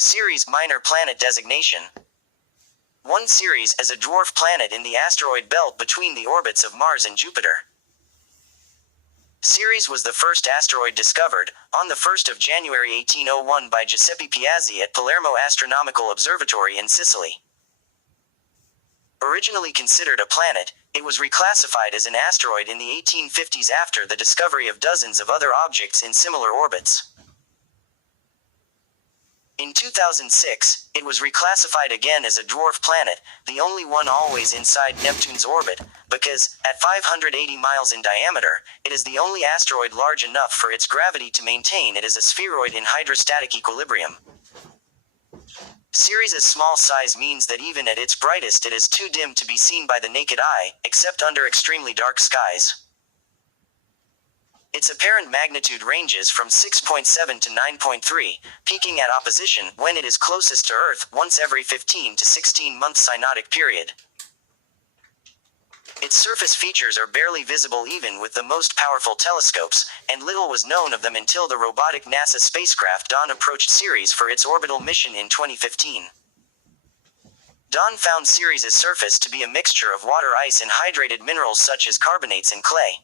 Ceres minor planet designation. 1 Ceres is a dwarf planet in the asteroid belt between the orbits of Mars and Jupiter. Ceres was the first asteroid discovered, on the 1st of January 1801 by Giuseppe Piazzi at Palermo Astronomical Observatory in Sicily. Originally considered a planet, it was reclassified as an asteroid in the 1850s after the discovery of dozens of other objects in similar orbits. In 2006, it was reclassified again as a dwarf planet, the only one always inside Neptune's orbit, because, at 580 miles in diameter, it is the only asteroid large enough for its gravity to maintain it as a spheroid in hydrostatic equilibrium. Ceres' small size means that even at its brightest it is too dim to be seen by the naked eye, except under extremely dark skies. Its apparent magnitude ranges from 6.7 to 9.3, peaking at opposition when it is closest to Earth once every 15 to 16-month synodic period. Its surface features are barely visible even with the most powerful telescopes, and little was known of them until the robotic NASA spacecraft Dawn approached Ceres for its orbital mission in 2015. Dawn found Ceres' surface to be a mixture of water ice and hydrated minerals such as carbonates and clay.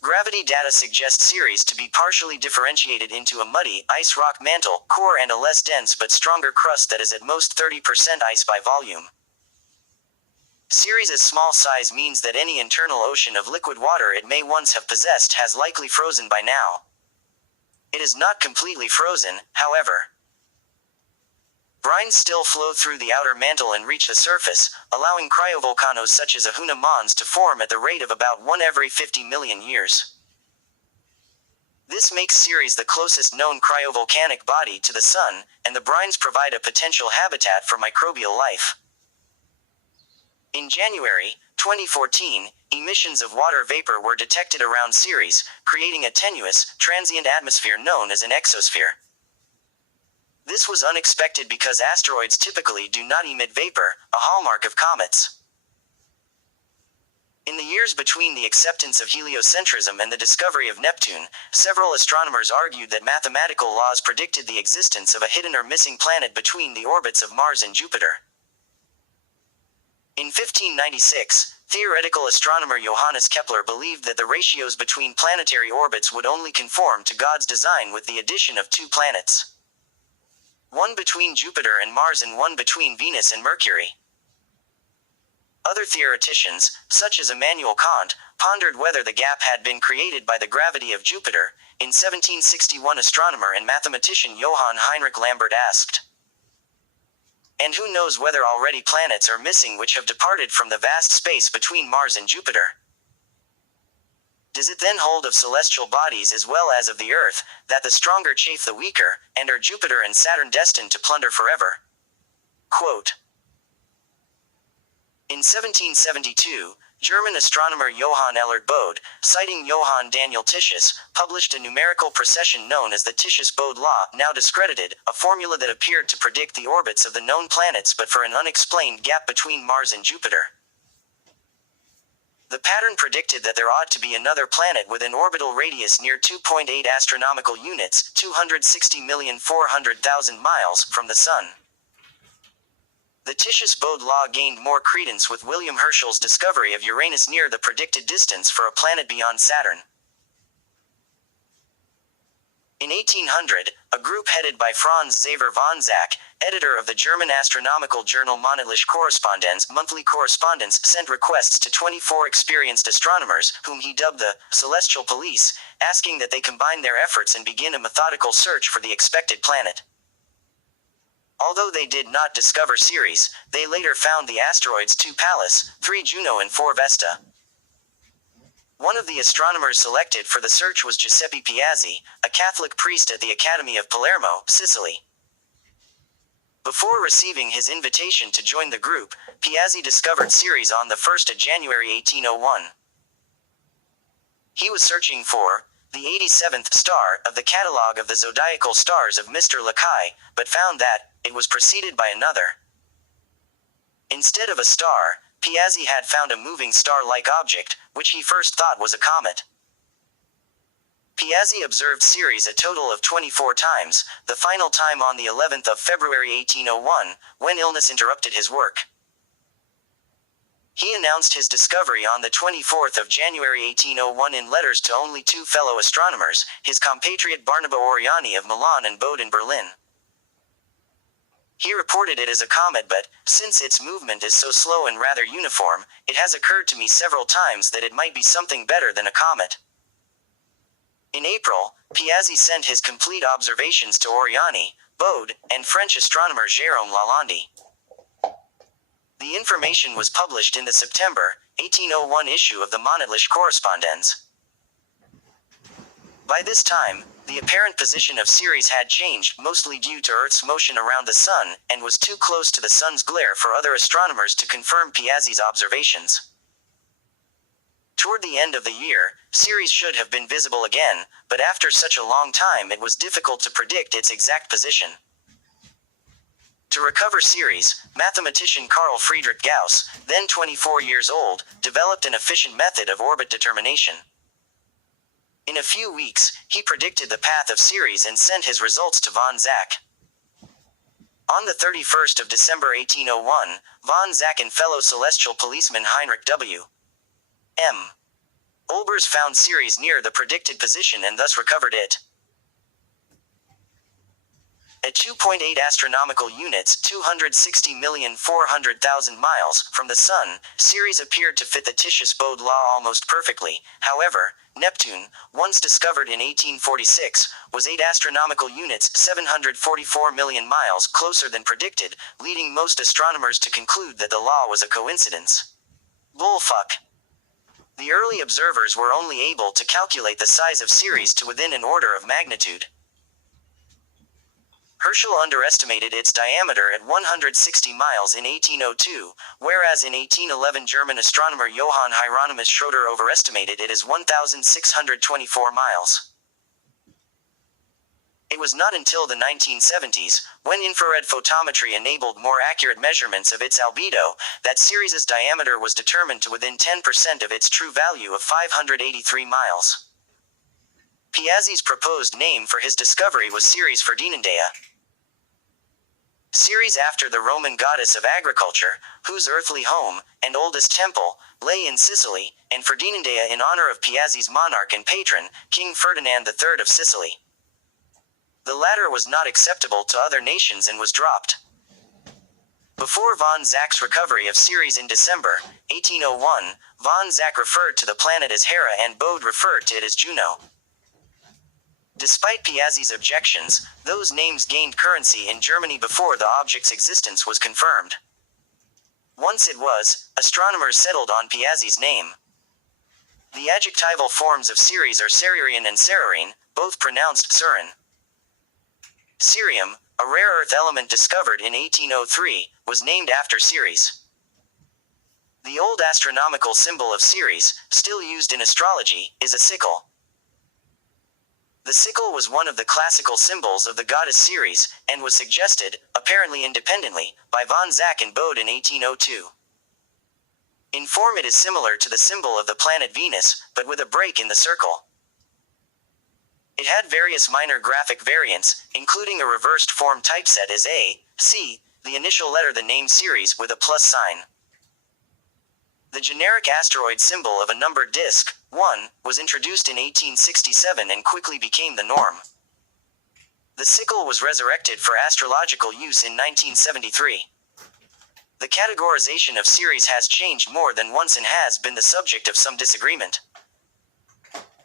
Gravity data suggest Ceres to be partially differentiated into a muddy, ice-rock mantle, core and a less dense but stronger crust that is at most 30% ice by volume. Ceres' small size means that any internal ocean of liquid water it may once have possessed has likely frozen by now. It is not completely frozen, however. Brines still flow through the outer mantle and reach the surface, allowing cryovolcanoes such as Ahuna Mons to form at the rate of about 1 every 50 million years. This makes Ceres the closest known cryovolcanic body to the Sun, and the brines provide a potential habitat for microbial life. In January 2014, emissions of water vapor were detected around Ceres, creating a tenuous, transient atmosphere known as an exosphere. This was unexpected because asteroids typically do not emit vapor, a hallmark of comets. In the years between the acceptance of heliocentrism and the discovery of Neptune, several astronomers argued that mathematical laws predicted the existence of a hidden or missing planet between the orbits of Mars and Jupiter. In 1596, theoretical astronomer Johannes Kepler believed that the ratios between planetary orbits would only conform to God's design with the addition of 2 planets. One between Jupiter and Mars and one between Venus and Mercury. Other theoreticians, such as Immanuel Kant, pondered whether the gap had been created by the gravity of Jupiter. In 1761, astronomer and mathematician Johann Heinrich Lambert asked, "And who knows whether already planets are missing which have departed from the vast space between Mars and Jupiter? Does it then hold of celestial bodies as well as of the Earth, that the stronger chafe the weaker, and are Jupiter and Saturn destined to plunder forever?" Quote. In 1772, German astronomer Johann Elert Bode, citing Johann Daniel Titius, published a numerical precession known as the Titius-Bode law, now discredited, a formula that appeared to predict the orbits of the known planets but for an unexplained gap between Mars and Jupiter. The pattern predicted that there ought to be another planet with an orbital radius near 2.8 astronomical units, 260,400,000 miles, from the Sun. The Titius-Bode law gained more credence with William Herschel's discovery of Uranus near the predicted distance for a planet beyond Saturn. In 1800, a group headed by Franz Xaver von Zach, editor of the German astronomical journal Monatliche Korrespondenz, monthly correspondence, sent requests to 24 experienced astronomers, whom he dubbed the Celestial Police, asking that they combine their efforts and begin a methodical search for the expected planet. Although they did not discover Ceres, they later found the asteroids 2 Pallas, 3 Juno and 4 Vesta. One of the astronomers selected for the search was Giuseppe Piazzi, a Catholic priest at the Academy of Palermo, Sicily. Before receiving his invitation to join the group, Piazzi discovered Ceres on the 1st of January 1801. He was searching for the 87th star of the catalogue of the zodiacal stars of Mr. Lacaille, but found that it was preceded by another. Instead of a star, Piazzi had found a moving star-like object, which he first thought was a comet. Piazzi observed Ceres a total of 24 times, the final time on the 11th of February 1801, when illness interrupted his work. He announced his discovery on the 24th of January 1801 in letters to only two fellow astronomers, his compatriot Barnaba Oriani of Milan and Bode in Berlin. He reported it as a comet, but, since its movement is so slow and rather uniform, it has occurred to me several times that it might be something better than a comet. In April, Piazzi sent his complete observations to Oriani, Bode, and French astronomer Jérôme Lalande. The information was published in the September 1801 issue of the Monatliche Correspondence. By this time, the apparent position of Ceres had changed, mostly due to Earth's motion around the Sun, and was too close to the Sun's glare for other astronomers to confirm Piazzi's observations. Toward the end of the year, Ceres should have been visible again, but after such a long time it was difficult to predict its exact position. To recover Ceres, mathematician Carl Friedrich Gauss, then 24 years old, developed an efficient method of orbit determination. In a few weeks, he predicted the path of Ceres and sent his results to von Zach. On the 31st of December 1801, von Zach and fellow celestial policeman Heinrich W. M. Olbers found Ceres near the predicted position and thus recovered it. At 2.8 astronomical units, 260,400,000 miles from the Sun, Ceres appeared to fit the Titius-Bode law almost perfectly. However, Neptune, once discovered in 1846, was 8 astronomical units, 744 million miles closer than predicted, leading most astronomers to conclude that the law was a coincidence. Bullfuck. The early observers were only able to calculate the size of Ceres to within an order of magnitude. Herschel underestimated its diameter at 160 miles in 1802, whereas in 1811 German astronomer Johann Hieronymus Schröder overestimated it as 1,624 miles. It was not until the 1970s, when infrared photometry enabled more accurate measurements of its albedo, that Ceres's diameter was determined to within 10% of its true value of 583 miles. Piazzi's proposed name for his discovery was Ceres Ferdinandea. Ceres, after the Roman goddess of agriculture, whose earthly home, and oldest temple, lay in Sicily, and Ferdinandea in honor of Piazzi's monarch and patron, King Ferdinand III of Sicily. The latter was not acceptable to other nations and was dropped. Before von Zach's recovery of Ceres in December 1801, von Zach referred to the planet as Hera and Bode referred to it as Juno. Despite Piazzi's objections, those names gained currency in Germany before the object's existence was confirmed. Once it was, astronomers settled on Piazzi's name. The adjectival forms of Ceres are Cererian and Cerarine, both pronounced Cerin. Cerium, a rare earth element discovered in 1803, was named after Ceres. The old astronomical symbol of Ceres, still used in astrology, is a sickle. The sickle was one of the classical symbols of the goddess Ceres, and was suggested, apparently independently, by von Zach and Bode in 1802. In form it is similar to the symbol of the planet Venus, but with a break in the circle. It had various minor graphic variants, including a reversed form typeset as A, C, the initial letter the name Ceres with a plus sign. The generic asteroid symbol of a numbered disk, 1, was introduced in 1867 and quickly became the norm. The sickle was resurrected for astrological use in 1973. The categorization of Ceres has changed more than once and has been the subject of some disagreement.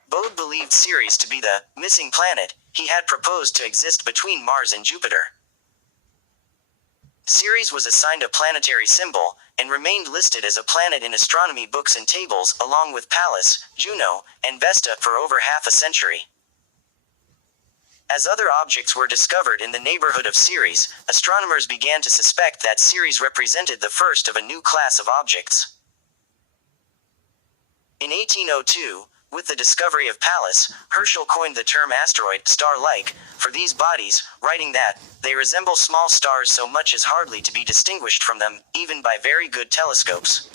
Bode believed Ceres to be the missing planet he had proposed to exist between Mars and Jupiter. Ceres was assigned a planetary symbol, and remained listed as a planet in astronomy books and tables, along with Pallas, Juno, and Vesta for over half a century. As other objects were discovered in the neighborhood of Ceres, astronomers began to suspect that Ceres represented the first of a new class of objects. In 1802, with the discovery of Pallas, Herschel coined the term asteroid, star-like, for these bodies, writing that they resemble small stars so much as hardly to be distinguished from them, even by very good telescopes.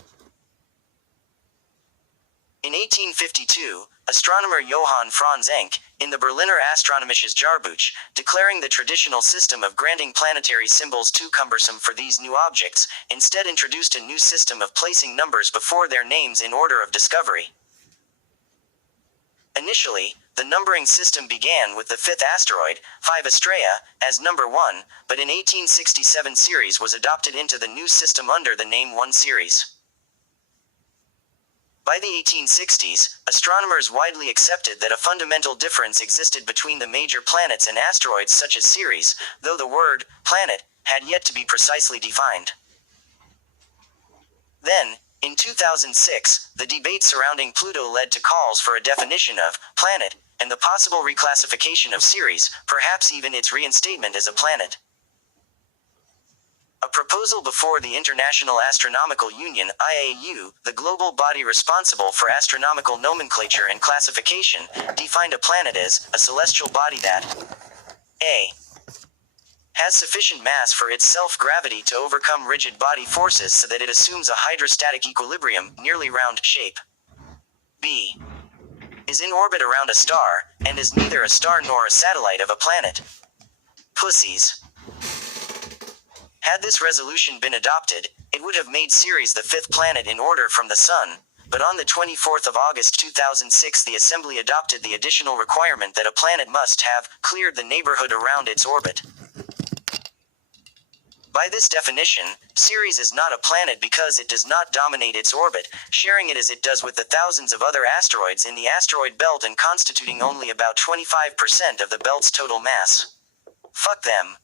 In 1852, astronomer Johann Franz Encke, in the Berliner Astronomisches Jahrbuch, declaring the traditional system of granting planetary symbols too cumbersome for these new objects, instead introduced a new system of placing numbers before their names in order of discovery. Initially, the numbering system began with the fifth asteroid, 5 Astraea, as number 1, but in 1867 Ceres was adopted into the new system under the name 1 Ceres. By the 1860s, astronomers widely accepted that a fundamental difference existed between the major planets and asteroids such as Ceres, though the word planet had yet to be precisely defined. Then, in 2006, the debate surrounding Pluto led to calls for a definition of planet and the possible reclassification of Ceres, perhaps even its reinstatement as a planet. A proposal before the International Astronomical Union (IAU), the global body responsible for astronomical nomenclature and classification, defined a planet as a celestial body that a. has sufficient mass for its self-gravity to overcome rigid body forces so that it assumes a hydrostatic equilibrium, nearly round shape. B. is in orbit around a star, and is neither a star nor a satellite of a planet. Pussies. Had this resolution been adopted, it would have made Ceres the fifth planet in order from the Sun, but on the 24th of August 2006 the Assembly adopted the additional requirement that a planet must have cleared the neighborhood around its orbit. By this definition, Ceres is not a planet because it does not dominate its orbit, sharing it as it does with the thousands of other asteroids in the asteroid belt and constituting only about 25% of the belt's total mass. Fuck them.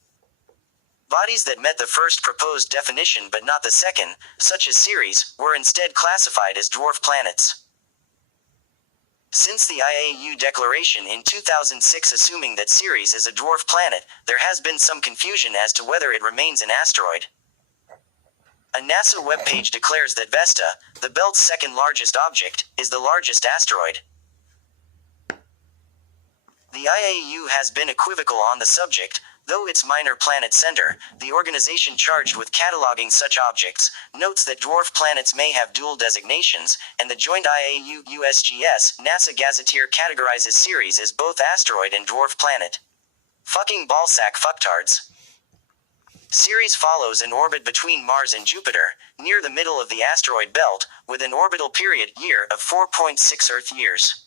Bodies that met the first proposed definition but not the second, such as Ceres, were instead classified as dwarf planets. Since the IAU declaration in 2006 assuming that Ceres is a dwarf planet, there has been some confusion as to whether it remains an asteroid. A NASA webpage declares that Vesta, the belt's second largest object, is the largest asteroid. The IAU has been equivocal on the subject, though its Minor Planet Center, the organization charged with cataloging such objects, notes that dwarf planets may have dual designations, and the joint IAU-USGS NASA Gazetteer categorizes Ceres as both asteroid and dwarf planet. Fucking ballsack fucktards. Ceres follows an orbit between Mars and Jupiter, near the middle of the asteroid belt, with an orbital period year of 4.6 Earth years.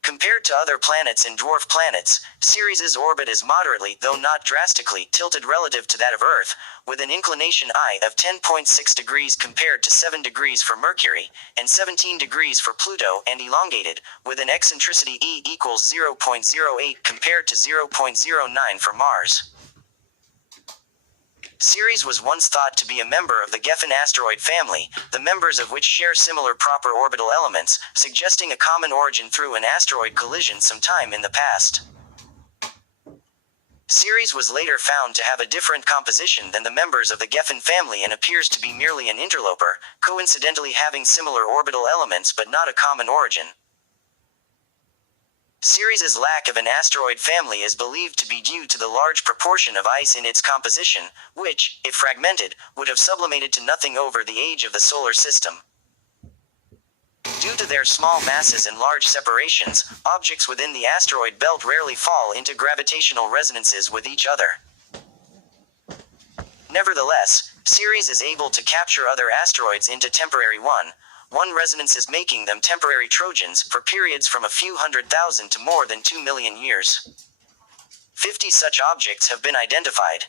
Compared to other planets and dwarf planets, Ceres' orbit is moderately, though not drastically, tilted relative to that of Earth, with an inclination I of 10.6 degrees compared to 7 degrees for Mercury, and 17 degrees for Pluto, and elongated, with an eccentricity E equals 0.08 compared to 0.09 for Mars. Ceres was once thought to be a member of the Geffen asteroid family, the members of which share similar proper orbital elements, suggesting a common origin through an asteroid collision sometime in the past. Ceres was later found to have a different composition than the members of the Geffen family and appears to be merely an interloper, coincidentally having similar orbital elements but not a common origin. Ceres' lack of an asteroid family is believed to be due to the large proportion of ice in its composition, which, if fragmented, would have sublimated to nothing over the age of the solar system. Due to their small masses and large separations, objects within the asteroid belt rarely fall into gravitational resonances with each other. Nevertheless, Ceres is able to capture other asteroids into temporary one resonances, making them temporary Trojans for periods from a few 100,000 to more than 2 million years. 50 such objects have been identified.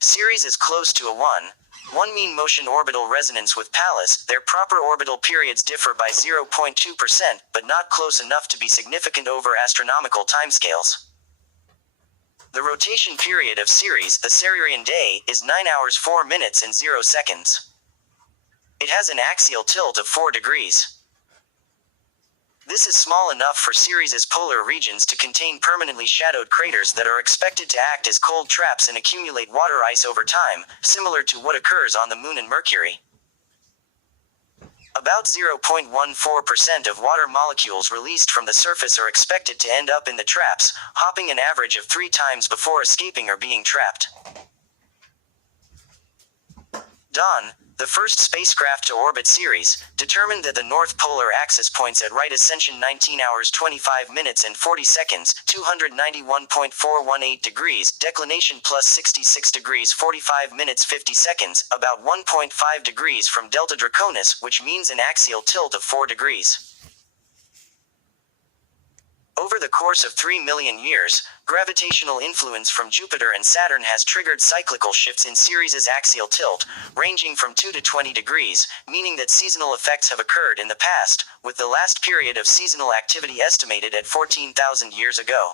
Ceres is close to a 1 mean motion orbital resonance with Pallas. Their proper orbital periods differ by 0.2%, but not close enough to be significant over astronomical timescales. The rotation period of Ceres, the Cererian day, is 9 hours 4 minutes and 0 seconds. It has an axial tilt of 4 degrees. This is small enough for Ceres' polar regions to contain permanently shadowed craters that are expected to act as cold traps and accumulate water ice over time, similar to what occurs on the Moon and Mercury. About 0.14% of water molecules released from the surface are expected to end up in the traps, hopping an average of 3 times before escaping or being trapped. Dawn, The first spacecraft to orbit Ceres determined that the north polar axis points at right ascension 19 hours 25 minutes and 40 seconds, 291.418 degrees, declination plus 66 degrees 45 minutes 50 seconds, about 1.5 degrees from Delta Draconis, which means an axial tilt of 4 degrees. Over the course of 3 million years, gravitational influence from Jupiter and Saturn has triggered cyclical shifts in Ceres' axial tilt, ranging from 2 to 20 degrees, meaning that seasonal effects have occurred in the past, with the last period of seasonal activity estimated at 14,000 years ago.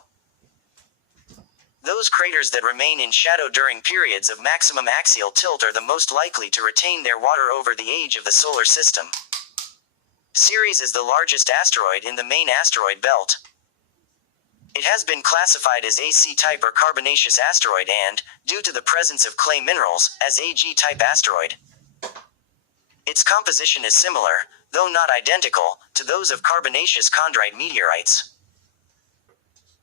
Those craters that remain in shadow during periods of maximum axial tilt are the most likely to retain their water over the age of the solar system. Ceres is the largest asteroid in the main asteroid belt. It has been classified as a C-type or carbonaceous asteroid and, due to the presence of clay minerals, as a G-type asteroid. Its composition is similar, though not identical, to those of carbonaceous chondrite meteorites.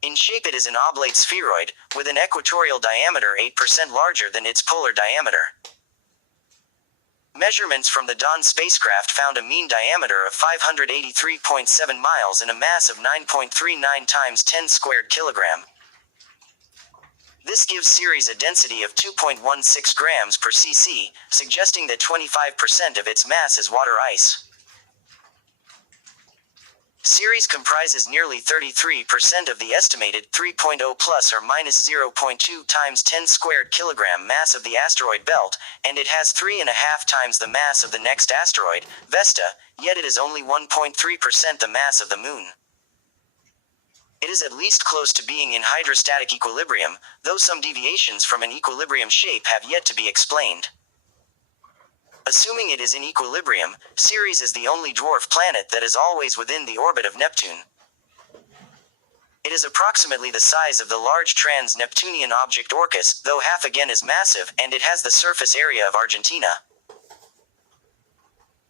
In shape it is an oblate spheroid, with an equatorial diameter 8% larger than its polar diameter. Measurements from the Dawn spacecraft found a mean diameter of 583.7 miles and a mass of 9.39 times 10 squared kilogram. This gives Ceres a density of 2.16 grams per cc, suggesting that 25% of its mass is water ice. Ceres comprises nearly 33% of the estimated 3.0 plus or minus 0.2 times 10 squared kilogram mass of the asteroid belt, and it has 3.5 times the mass of the next asteroid, Vesta, yet it is only 1.3% the mass of the Moon. It is at least close to being in hydrostatic equilibrium, though some deviations from an equilibrium shape have yet to be explained. Assuming it is in equilibrium, Ceres is the only dwarf planet that is always within the orbit of Neptune. It is approximately the size of the large trans-Neptunian object Orcus, though half again as massive, and it has the surface area of Argentina.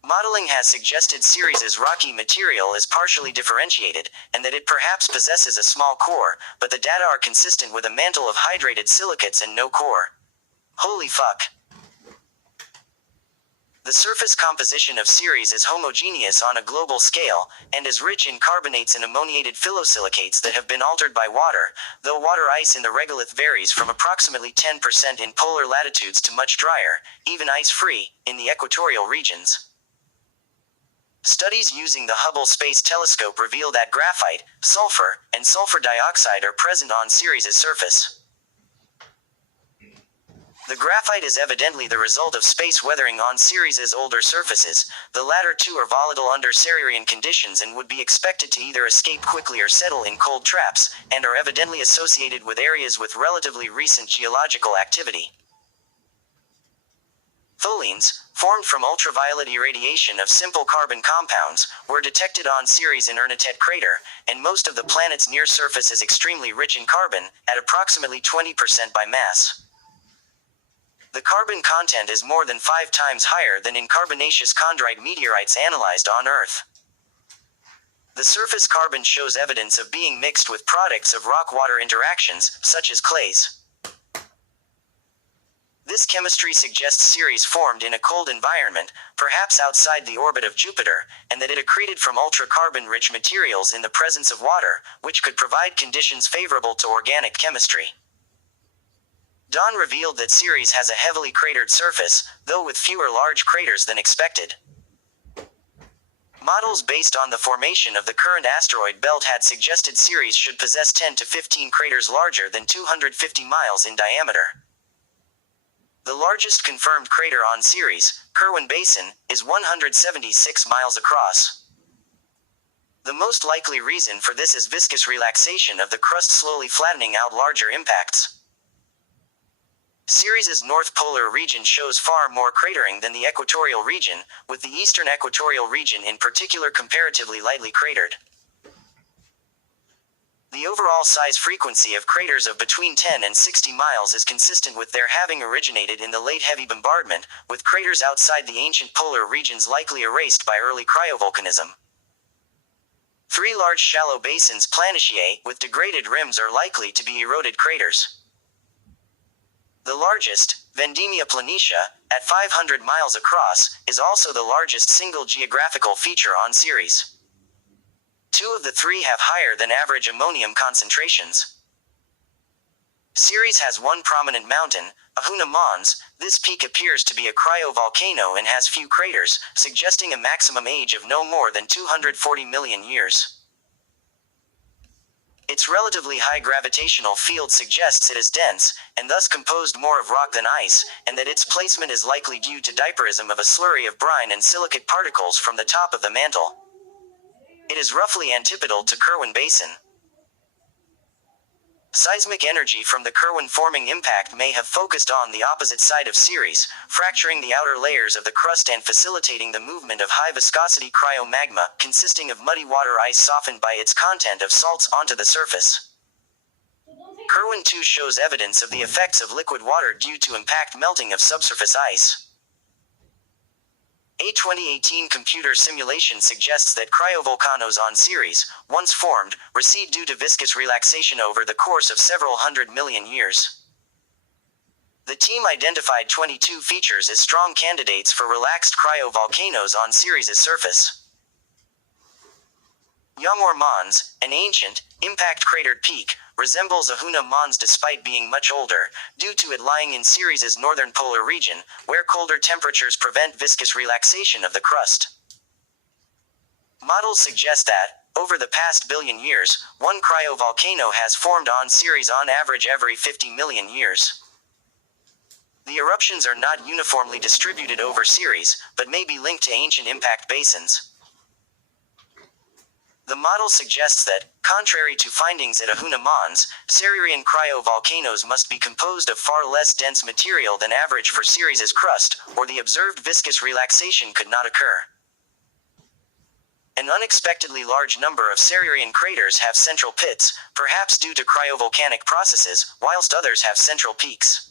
Modeling has suggested Ceres' rocky material is partially differentiated, and that it perhaps possesses a small core, but the data are consistent with a mantle of hydrated silicates and no core. Holy fuck. The surface composition of Ceres is homogeneous on a global scale, and is rich in carbonates and ammoniated phyllosilicates that have been altered by water, though water ice in the regolith varies from approximately 10% in polar latitudes to much drier, even ice-free, in the equatorial regions. Studies using the Hubble Space Telescope reveal that graphite, sulfur, and sulfur dioxide are present on Ceres' surface. The graphite is evidently the result of space weathering on Ceres' older surfaces. The latter two are volatile under Cererian conditions and would be expected to either escape quickly or settle in cold traps, and are evidently associated with areas with relatively recent geological activity. Tholins, formed from ultraviolet irradiation of simple carbon compounds, were detected on Ceres in Ernetet crater, and most of the planet's near surface is extremely rich in carbon, at approximately 20% by mass. The carbon content is more than 5 times higher than in carbonaceous chondrite meteorites analyzed on Earth. The surface carbon shows evidence of being mixed with products of rock-water interactions, such as clays. This chemistry suggests Ceres formed in a cold environment, perhaps outside the orbit of Jupiter, and that it accreted from ultra-carbon-rich materials in the presence of water, which could provide conditions favorable to organic chemistry. Dawn revealed that Ceres has a heavily cratered surface, though with fewer large craters than expected. Models based on the formation of the current asteroid belt had suggested Ceres should possess 10 to 15 craters larger than 250 miles in diameter. The largest confirmed crater on Ceres, Kirwan Basin, is 176 miles across. The most likely reason for this is viscous relaxation of the crust slowly flattening out larger impacts. Ceres' north polar region shows far more cratering than the equatorial region, with the eastern equatorial region in particular comparatively lightly cratered. The overall size frequency of craters of between 10 and 60 miles is consistent with their having originated in the late heavy bombardment, with craters outside the ancient polar regions likely erased by early cryovolcanism. 3 large shallow basins planetiae with degraded rims are likely to be eroded craters. The largest, Vendemia planitia, at 500 miles across, is also the largest single geographical feature on Ceres. Two of the three have higher than average ammonium concentrations. Ceres has one prominent mountain, Ahuna Mons. This peak appears to be a cryovolcano and has few craters, suggesting a maximum age of no more than 240 million years. Its relatively high gravitational field suggests it is dense, and thus composed more of rock than ice, and that its placement is likely due to diaperism of a slurry of brine and silicate particles from the top of the mantle. It is roughly antipodal to Kirwan Basin. Seismic energy from the Kirwan-forming impact may have focused on the opposite side of Ceres, fracturing the outer layers of the crust and facilitating the movement of high-viscosity cryomagma, consisting of muddy water ice softened by its content of salts onto the surface. Kirwan 2 shows evidence of the effects of liquid water due to impact melting of subsurface ice. A 2018 computer simulation suggests that cryovolcanoes on Ceres, once formed, recede due to viscous relaxation over the course of several hundred million years. The team identified 22 features as strong candidates for relaxed cryovolcanoes on Ceres' surface. Yamor Mons, an ancient, impact-cratered peak, resembles Ahuna Mons despite being much older, due to it lying in Ceres' northern polar region, where colder temperatures prevent viscous relaxation of the crust. Models suggest that, over the past billion years, one cryovolcano has formed on Ceres on average every 50 million years. The eruptions are not uniformly distributed over Ceres, but may be linked to ancient impact basins. The model suggests that, contrary to findings at Ahuna Mons, Cererian cryovolcanoes must be composed of far less dense material than average for Ceres' crust, or the observed viscous relaxation could not occur. An unexpectedly large number of Cererian craters have central pits, perhaps due to cryovolcanic processes, whilst others have central peaks.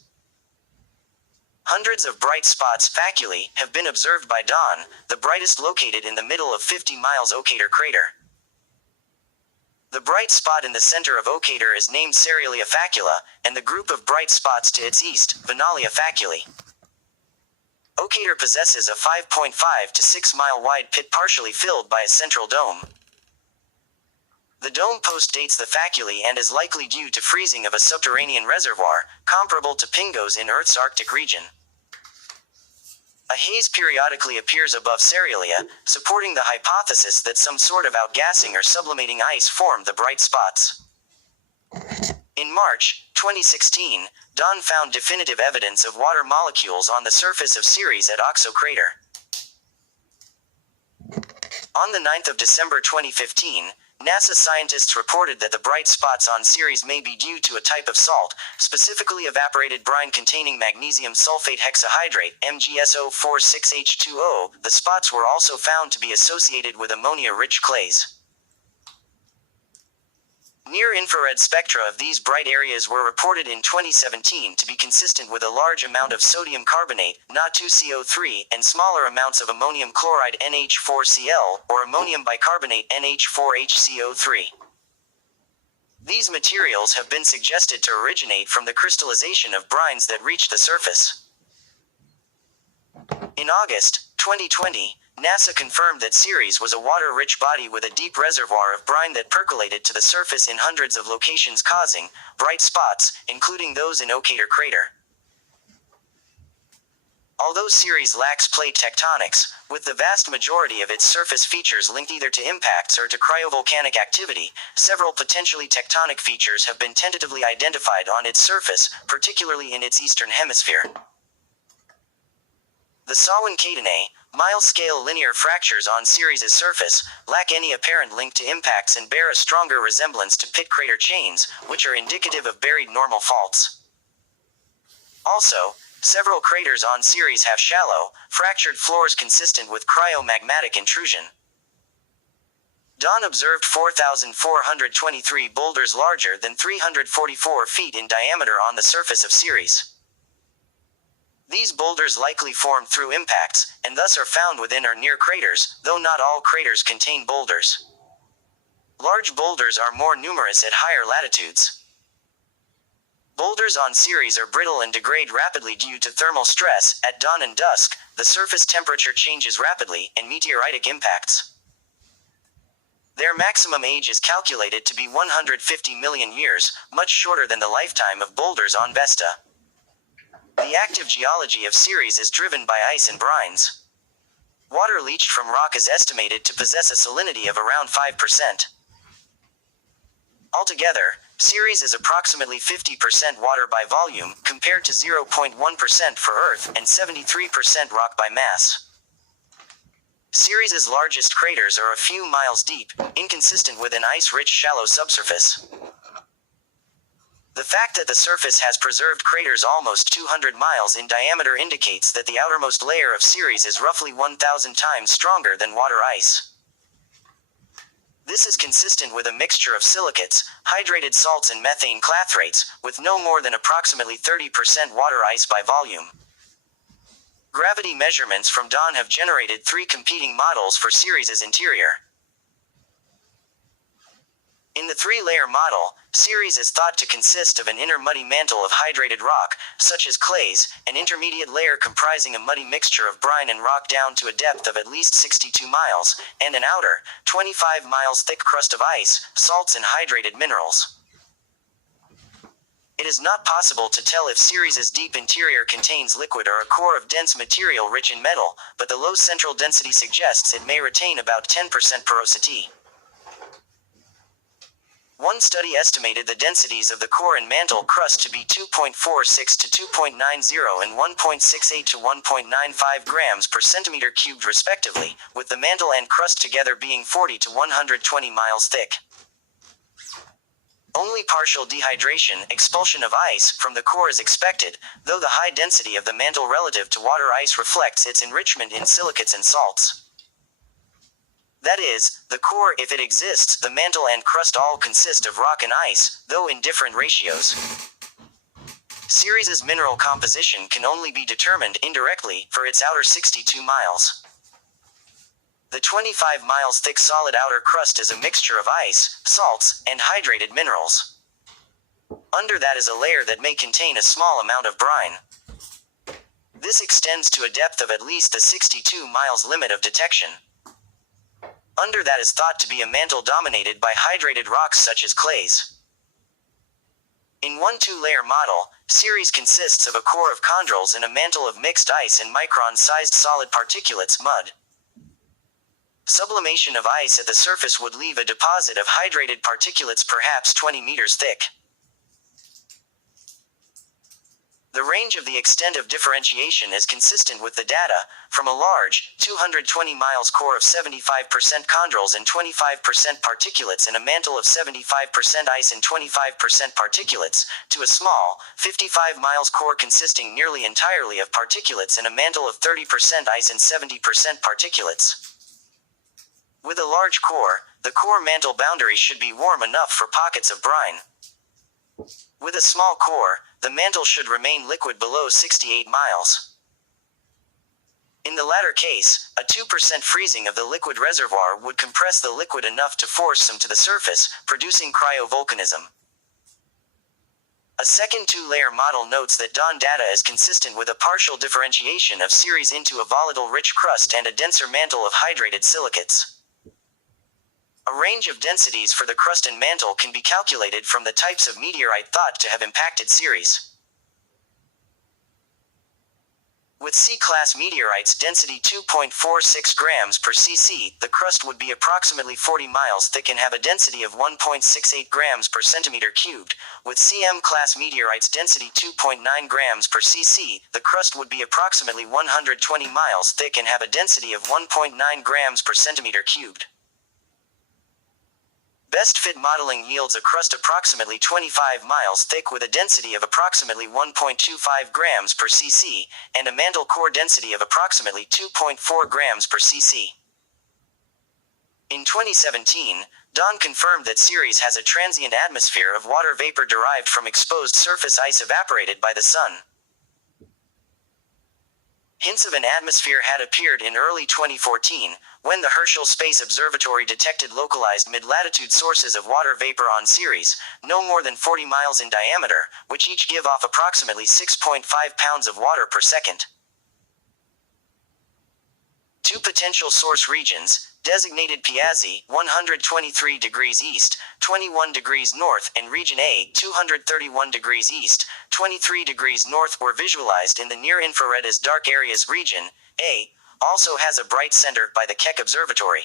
Hundreds of bright spots, faculae, have been observed by dawn, the brightest located in the middle of 50 miles Ocator crater. The bright spot in the center of Ocator is named Cerealia Facula, and the group of bright spots to its east, Venalia Faculae. Ocator possesses a 5.5 to 6 mile wide pit partially filled by a central dome. The dome postdates the faculae and is likely due to freezing of a subterranean reservoir, comparable to Pingos in Earth's Arctic region. A haze periodically appears above Cerealia, supporting the hypothesis that some sort of outgassing or sublimating ice formed the bright spots. In March 2016, dawn found definitive evidence of water molecules on the surface of Ceres at Oxo crater. On the 9th of December 2015, NASA scientists reported that the bright spots on Ceres may be due to a type of salt, specifically evaporated brine containing magnesium sulfate hexahydrate, MgSO46H2O. The spots were also found to be associated with ammonia-rich clays. Near-infrared spectra of these bright areas were reported in 2017 to be consistent with a large amount of sodium carbonate, Na2CO3, and smaller amounts of ammonium chloride NH4Cl, or ammonium bicarbonate NH4HCO3. These materials have been suggested to originate from the crystallization of brines that reach the surface. In August 2020, NASA confirmed that Ceres was a water-rich body with a deep reservoir of brine that percolated to the surface in hundreds of locations, causing bright spots, including those in Ocator crater. Although Ceres lacks plate tectonics, with the vast majority of its surface features linked either to impacts or to cryovolcanic activity, several potentially tectonic features have been tentatively identified on its surface, particularly in its eastern hemisphere. The Sawin-Cadenae, mile-scale linear fractures on Ceres' surface, lack any apparent link to impacts and bear a stronger resemblance to pit crater chains, which are indicative of buried normal faults. Also, several craters on Ceres have shallow, fractured floors consistent with cryomagmatic intrusion. Dawn observed 4,423 boulders larger than 344 feet in diameter on the surface of Ceres. These boulders likely formed through impacts, and thus are found within or near craters, though not all craters contain boulders. Large boulders are more numerous at higher latitudes. Boulders on Ceres are brittle and degrade rapidly due to thermal stress. At dawn and dusk, the surface temperature changes rapidly, and meteoritic impacts. Their maximum age is calculated to be 150 million years, much shorter than the lifetime of boulders on Vesta. The active geology of Ceres is driven by ice and brines. Water leached from rock is estimated to possess a salinity of around 5%. Altogether, Ceres is approximately 50% water by volume, compared to 0.1% for Earth and 73% rock by mass. Ceres's largest craters are a few miles deep, inconsistent with an ice-rich shallow subsurface. The fact that the surface has preserved craters almost 200 miles in diameter indicates that the outermost layer of Ceres is roughly 1,000 times stronger than water ice. This is consistent with a mixture of silicates, hydrated salts and methane clathrates, with no more than approximately 30% water ice by volume. Gravity measurements from dawn have generated three competing models for Ceres's interior. In the three-layer model, Ceres is thought to consist of an inner muddy mantle of hydrated rock, such as clays, an intermediate layer comprising a muddy mixture of brine and rock down to a depth of at least 62 miles, and an outer, 25 miles thick crust of ice, salts and hydrated minerals. It is not possible to tell if Ceres's deep interior contains liquid or a core of dense material rich in metal, but the low central density suggests it may retain about 10% porosity. One study estimated the densities of the core and mantle crust to be 2.46 to 2.90 and 1.68 to 1.95 grams per centimeter cubed respectively, with the mantle and crust together being 40 to 120 miles thick. Only partial dehydration, expulsion of ice, from the core is expected, though the high density of the mantle relative to water ice reflects its enrichment in silicates and salts. That is, the core, if it exists, the mantle and crust all consist of rock and ice, though in different ratios. Ceres's mineral composition can only be determined indirectly for its outer 62 miles. The 25 miles thick solid outer crust is a mixture of ice, salts, and hydrated minerals. Under that is a layer that may contain a small amount of brine. This extends to a depth of at least the 62 miles limit of detection. Under that is thought to be a mantle dominated by hydrated rocks such as clays. In one two-layer model, Ceres consists of a core of chondrules and a mantle of mixed ice and micron-sized solid particulates, mud. Sublimation of ice at the surface would leave a deposit of hydrated particulates perhaps 20 meters thick. The range of the extent of differentiation is consistent with the data from a large, 220 miles core of 75% chondrules and 25% particulates and a mantle of 75% ice and 25% particulates, to a small, 55 miles core consisting nearly entirely of particulates and a mantle of 30% ice and 70% particulates. With a large core, the core mantle boundary should be warm enough for pockets of brine. With a small core, the mantle should remain liquid below 68 miles. In the latter case, a 2% freezing of the liquid reservoir would compress the liquid enough to force some to the surface, producing cryovolcanism. A second two-layer model notes that dawn data is consistent with a partial differentiation of Ceres into a volatile rich crust and a denser mantle of hydrated silicates. A range of densities for the crust and mantle can be calculated from the types of meteorite thought to have impacted Ceres. With C-class meteorites density 2.46 grams per cc, the crust would be approximately 40 miles thick and have a density of 1.68 grams per centimeter cubed. With CM-class meteorites density 2.9 grams per cc, the crust would be approximately 120 miles thick and have a density of 1.9 grams per centimeter cubed. Best fit modeling yields a crust approximately 25 miles thick with a density of approximately 1.25 grams per cc, and a mantle core density of approximately 2.4 grams per cc. In 2017, dawn confirmed that Ceres has a transient atmosphere of water vapor derived from exposed surface ice evaporated by the sun. Hints of an atmosphere had appeared in early 2014, when the Herschel Space Observatory detected localized mid-latitude sources of water vapor on Ceres, no more than 40 miles in diameter, which each give off approximately 6.5 pounds of water per second. Two potential source regions, designated Piazzi, 123 degrees east, 21 degrees north, and Region A, 231 degrees east, 23 degrees north, were visualized in the near-infrared as dark areas. Region A also has a bright center by the Keck Observatory.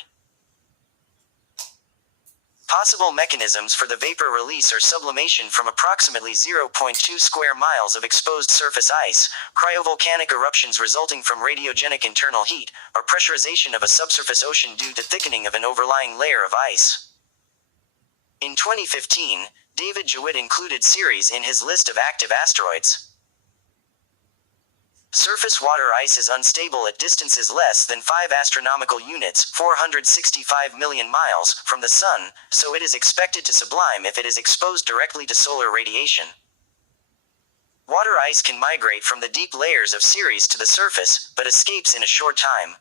Possible mechanisms for the vapor release are sublimation from approximately 0.2 square miles of exposed surface ice, cryovolcanic eruptions resulting from radiogenic internal heat, or pressurization of a subsurface ocean due to thickening of an overlying layer of ice. In 2015, David Jewitt included Ceres in his list of active asteroids. Surface water ice is unstable at distances less than 5 astronomical units, 465 million miles, from the Sun, so it is expected to sublime if it is exposed directly to solar radiation. Water ice can migrate from the deep layers of Ceres to the surface, but escapes in a short time.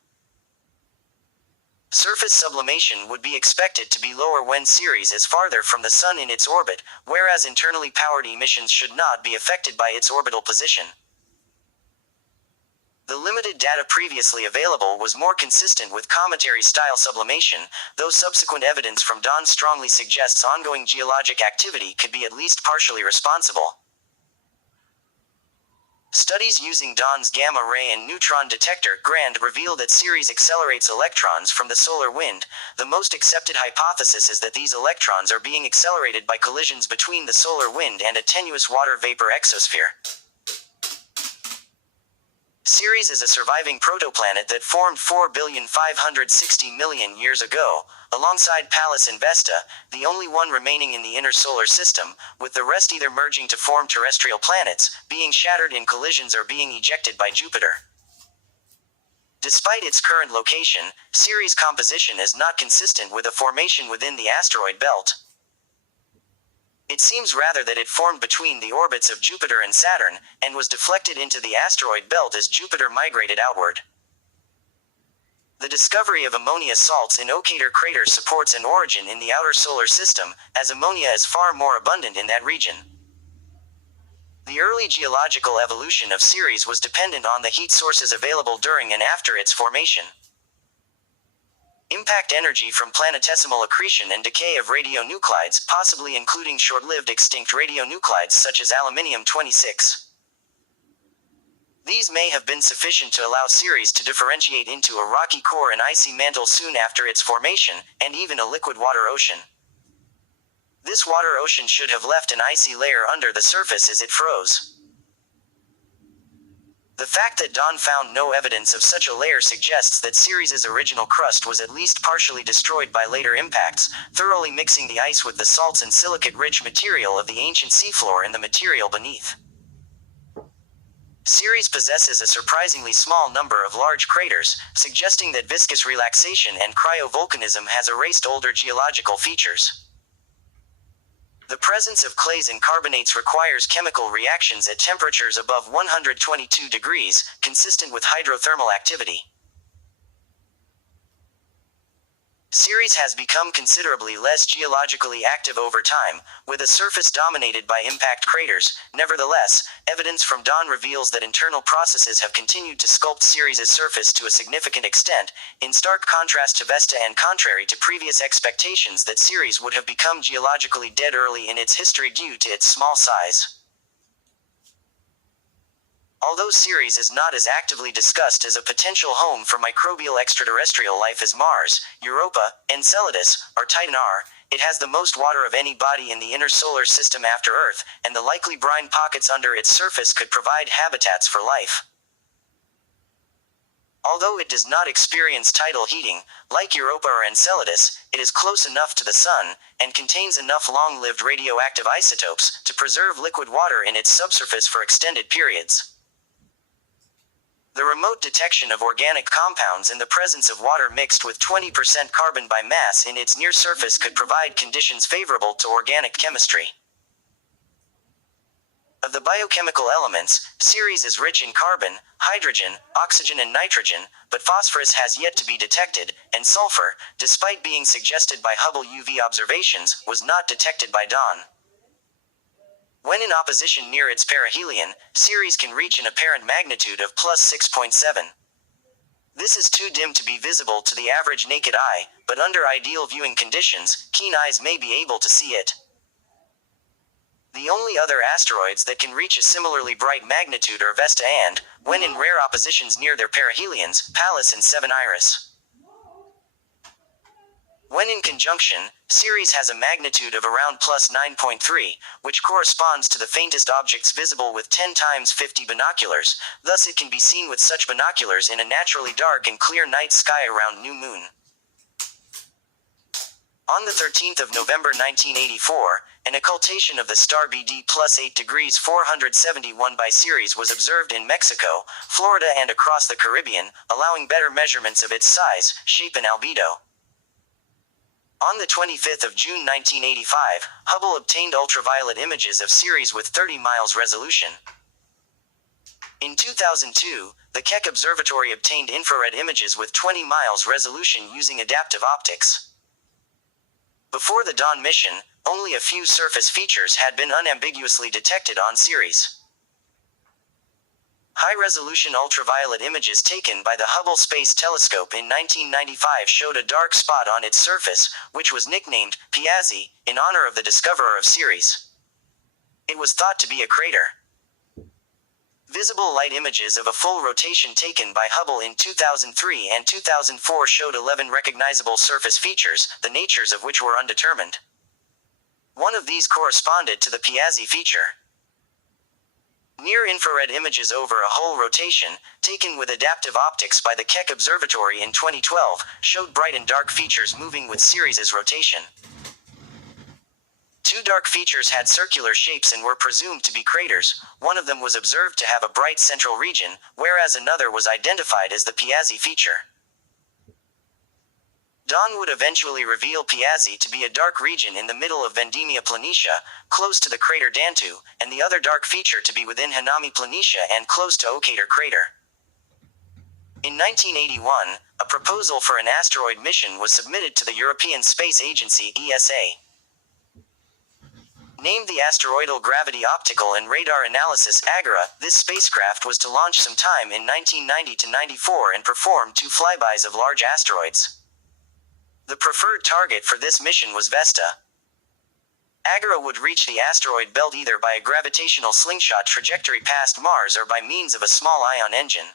Surface sublimation would be expected to be lower when Ceres is farther from the Sun in its orbit, whereas internally powered emissions should not be affected by its orbital position. The limited data previously available was more consistent with cometary-style sublimation, though subsequent evidence from Dawn strongly suggests ongoing geologic activity could be at least partially responsible. Studies using Dawn's gamma-ray and neutron detector GRAND reveal that Ceres accelerates electrons from the solar wind. The most accepted hypothesis is that these electrons are being accelerated by collisions between the solar wind and a tenuous water vapor exosphere. Ceres is a surviving protoplanet that formed 4,560,000,000 years ago, alongside Pallas and Vesta, the only one remaining in the inner solar system, with the rest either merging to form terrestrial planets, being shattered in collisions, or being ejected by Jupiter. Despite its current location, Ceres' composition is not consistent with a formation within the asteroid belt. It seems rather that it formed between the orbits of Jupiter and Saturn, and was deflected into the asteroid belt as Jupiter migrated outward. The discovery of ammonia salts in Ocator crater supports an origin in the outer solar system, as ammonia is far more abundant in that region. The early geological evolution of Ceres was dependent on the heat sources available during and after its formation. Impact energy from planetesimal accretion and decay of radionuclides, possibly including short-lived extinct radionuclides such as aluminium-26. These may have been sufficient to allow Ceres to differentiate into a rocky core and icy mantle soon after its formation, and even a liquid water ocean. This water ocean should have left an icy layer under the surface as it froze. The fact that Dawn found no evidence of such a layer suggests that Ceres' original crust was at least partially destroyed by later impacts, thoroughly mixing the ice with the salts and silicate-rich material of the ancient seafloor and the material beneath. Ceres possesses a surprisingly small number of large craters, suggesting that viscous relaxation and cryovolcanism has erased older geological features. The presence of clays and carbonates requires chemical reactions at temperatures above 122 degrees, consistent with hydrothermal activity. Ceres has become considerably less geologically active over time, with a surface dominated by impact craters. Nevertheless, evidence from Dawn reveals that internal processes have continued to sculpt Ceres' surface to a significant extent, in stark contrast to Vesta and contrary to previous expectations that Ceres would have become geologically dead early in its history due to its small size. Although Ceres is not as actively discussed as a potential home for microbial extraterrestrial life as Mars, Europa, Enceladus, or Titan are, it has the most water of any body in the inner solar system after Earth, and the likely brine pockets under its surface could provide habitats for life. Although it does not experience tidal heating, like Europa or Enceladus, it is close enough to the Sun, and contains enough long-lived radioactive isotopes, to preserve liquid water in its subsurface for extended periods. The remote detection of organic compounds in the presence of water mixed with 20% carbon by mass in its near surface could provide conditions favorable to organic chemistry. Of the biochemical elements, Ceres is rich in carbon, hydrogen, oxygen and nitrogen, but phosphorus has yet to be detected, and sulfur, despite being suggested by Hubble UV observations, was not detected by Dawn. When in opposition near its perihelion, Ceres can reach an apparent magnitude of plus 6.7. This is too dim to be visible to the average naked eye, but under ideal viewing conditions, keen eyes may be able to see it. The only other asteroids that can reach a similarly bright magnitude are Vesta and, when in rare oppositions near their perihelions, Pallas and 7 Iris. When in conjunction, Ceres has a magnitude of around plus 9.3, which corresponds to the faintest objects visible with 10 times 50 binoculars, thus it can be seen with such binoculars in a naturally dark and clear night sky around new moon. On the 13th of November 1984, an occultation of the star BD plus 8 degrees 471 by Ceres was observed in Mexico, Florida and across the Caribbean, allowing better measurements of its size, shape and albedo. On the 25th of June 1985, Hubble obtained ultraviolet images of Ceres with 30 miles resolution. In 2002, the Keck Observatory obtained infrared images with 20 miles resolution using adaptive optics. Before the Dawn mission, only a few surface features had been unambiguously detected on Ceres. High-resolution ultraviolet images taken by the Hubble Space Telescope in 1995 showed a dark spot on its surface, which was nicknamed Piazzi, in honor of the discoverer of Ceres. It was thought to be a crater. Visible light images of a full rotation taken by Hubble in 2003 and 2004 showed 11 recognizable surface features, the natures of which were undetermined. One of these corresponded to the Piazzi feature. Near-infrared images over a whole rotation, taken with adaptive optics by the Keck Observatory in 2012, showed bright and dark features moving with Ceres's rotation. Two dark features had circular shapes and were presumed to be craters. One of them was observed to have a bright central region, whereas another was identified as the Piazzi feature. Dawn would eventually reveal Piazzi to be a dark region in the middle of Vendemia Planitia, close to the crater Dantu, and the other dark feature to be within Hanami Planitia and close to Okator crater. In 1981, a proposal for an asteroid mission was submitted to the European Space Agency (ESA). Named the Asteroidal Gravity Optical and Radar Analysis (AGRA), this spacecraft was to launch sometime in 1990 to 94 and perform 2 flybys of large asteroids. The preferred target for this mission was Vesta. AGRA would reach the asteroid belt either by a gravitational slingshot trajectory past Mars or by means of a small ion engine.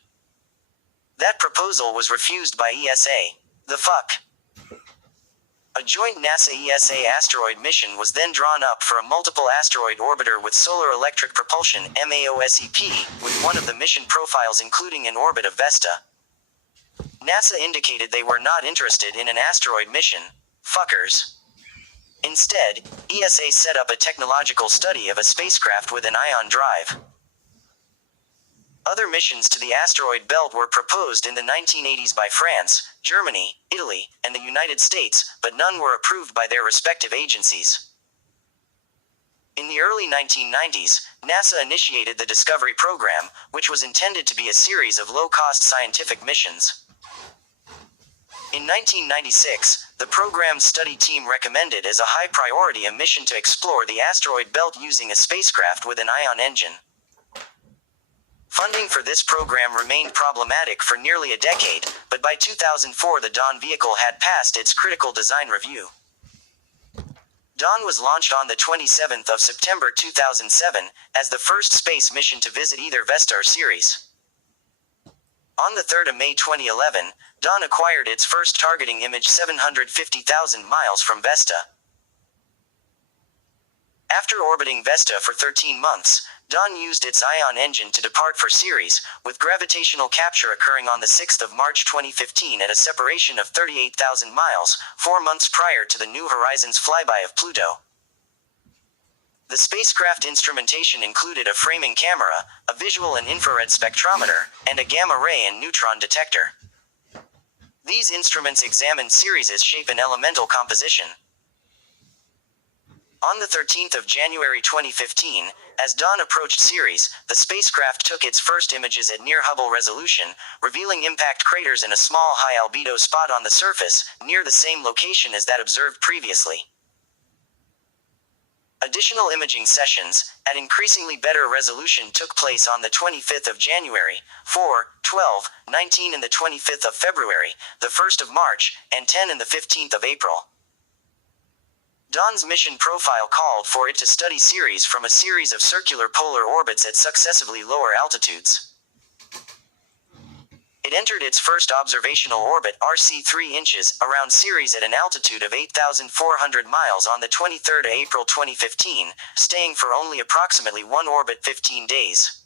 That proposal was refused by ESA. The fuck? A joint NASA-ESA asteroid mission was then drawn up for a multiple asteroid orbiter with solar electric propulsion (MAOSEP), with one of the mission profiles including an orbit of Vesta. NASA indicated they were not interested in an asteroid mission. Fuckers. Instead, ESA set up a technological study of a spacecraft with an ion drive. Other missions to the asteroid belt were proposed in the 1980s by France, Germany, Italy, and the United States, but none were approved by their respective agencies. In the early 1990s, NASA initiated the Discovery Program, which was intended to be a series of low-cost scientific missions. In 1996, the program's study team recommended as a high priority a mission to explore the asteroid belt using a spacecraft with an ion engine. Funding for this program remained problematic for nearly a decade, but by 2004 the Dawn vehicle had passed its critical design review. Dawn was launched on the 27th of September 2007, as the first space mission to visit either Vesta or Ceres. On the 3rd of May 2011, Dawn acquired its first targeting image 750,000 miles from Vesta. After orbiting Vesta for 13 months, Dawn used its ion engine to depart for Ceres, with gravitational capture occurring on the 6th of March 2015 at a separation of 38,000 miles, 4 months prior to the New Horizons flyby of Pluto. The spacecraft instrumentation included a framing camera, a visual and infrared spectrometer, and a gamma ray and neutron detector. These instruments examined Ceres's shape and elemental composition. On the 13th of January 2015, as Dawn approached Ceres, the spacecraft took its first images at near-Hubble resolution, revealing impact craters in a small high-albedo spot on the surface, near the same location as that observed previously. Additional imaging sessions, at increasingly better resolution, took place on the 25th of January, 4, 12, 19 and the 25th of February, the 1st of March, and 10 and the 15th of April. Dawn's mission profile called for it to study Ceres from a series of circular polar orbits at successively lower altitudes. It entered its first observational orbit, RC 3 inches, around Ceres at an altitude of 8,400 miles on the 23rd of April 2015, staying for only approximately one orbit 15 days.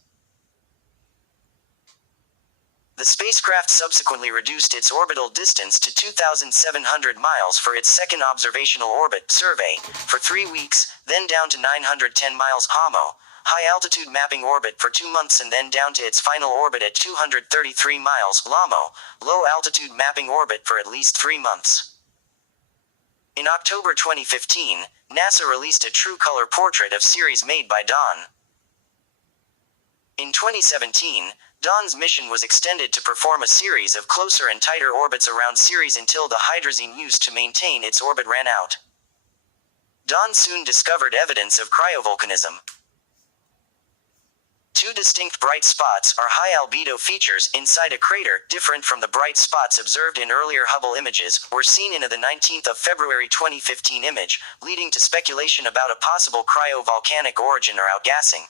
The spacecraft subsequently reduced its orbital distance to 2,700 miles for its second observational orbit, survey, for 3 weeks, then down to 910 miles, HAMO, high-altitude mapping orbit, for 2 months, and then down to its final orbit at 233 miles, LAMO, low-altitude mapping orbit, for at least 3 months. In October 2015, NASA released a true-color portrait of Ceres made by Dawn. In 2017, Dawn's mission was extended to perform a series of closer and tighter orbits around Ceres until the hydrazine used to maintain its orbit ran out. Dawn soon discovered evidence of cryovolcanism. 2 distinct bright spots are high-albedo features inside a crater, different from the bright spots observed in earlier Hubble images, were seen in the 19th of February 2015 image, leading to speculation about a possible cryovolcanic origin or outgassing.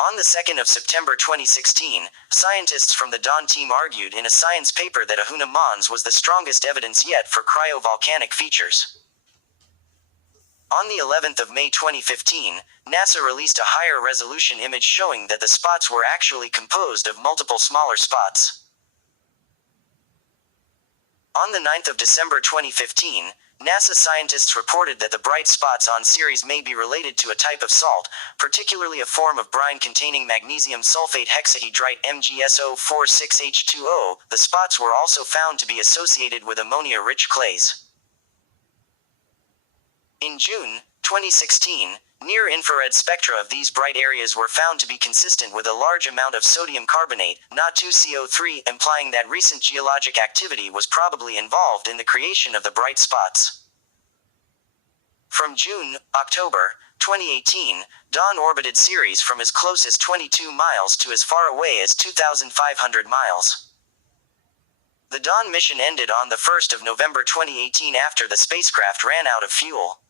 On the 2nd of September 2016, scientists from the Dawn team argued in a science paper that Ahuna Mons was the strongest evidence yet for cryovolcanic features. On the 11th of May 2015, NASA released a higher resolution image showing that the spots were actually composed of multiple smaller spots. On the 9th of December 2015, NASA scientists reported that the bright spots on Ceres may be related to a type of salt, particularly a form of brine containing magnesium sulfate hexahedrite MgSO46H2O. The spots were also found to be associated with ammonia-rich clays. In June 2016, near-infrared spectra of these bright areas were found to be consistent with a large amount of sodium carbonate, Na2CO3, implying that recent geologic activity was probably involved in the creation of the bright spots. From June-October 2018, Dawn orbited Ceres from as close as 22 miles to as far away as 2,500 miles. The Dawn mission ended on the 1st of November 2018 after the spacecraft ran out of fuel.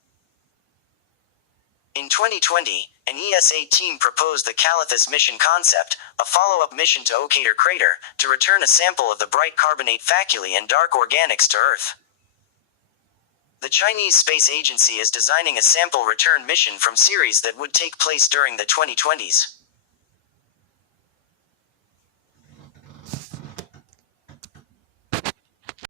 In 2020, an ESA team proposed the Calathis mission concept, a follow-up mission to Okator crater, to return a sample of the bright carbonate faculae and dark organics to Earth. The Chinese Space Agency is designing a sample return mission from Ceres that would take place during the 2020s.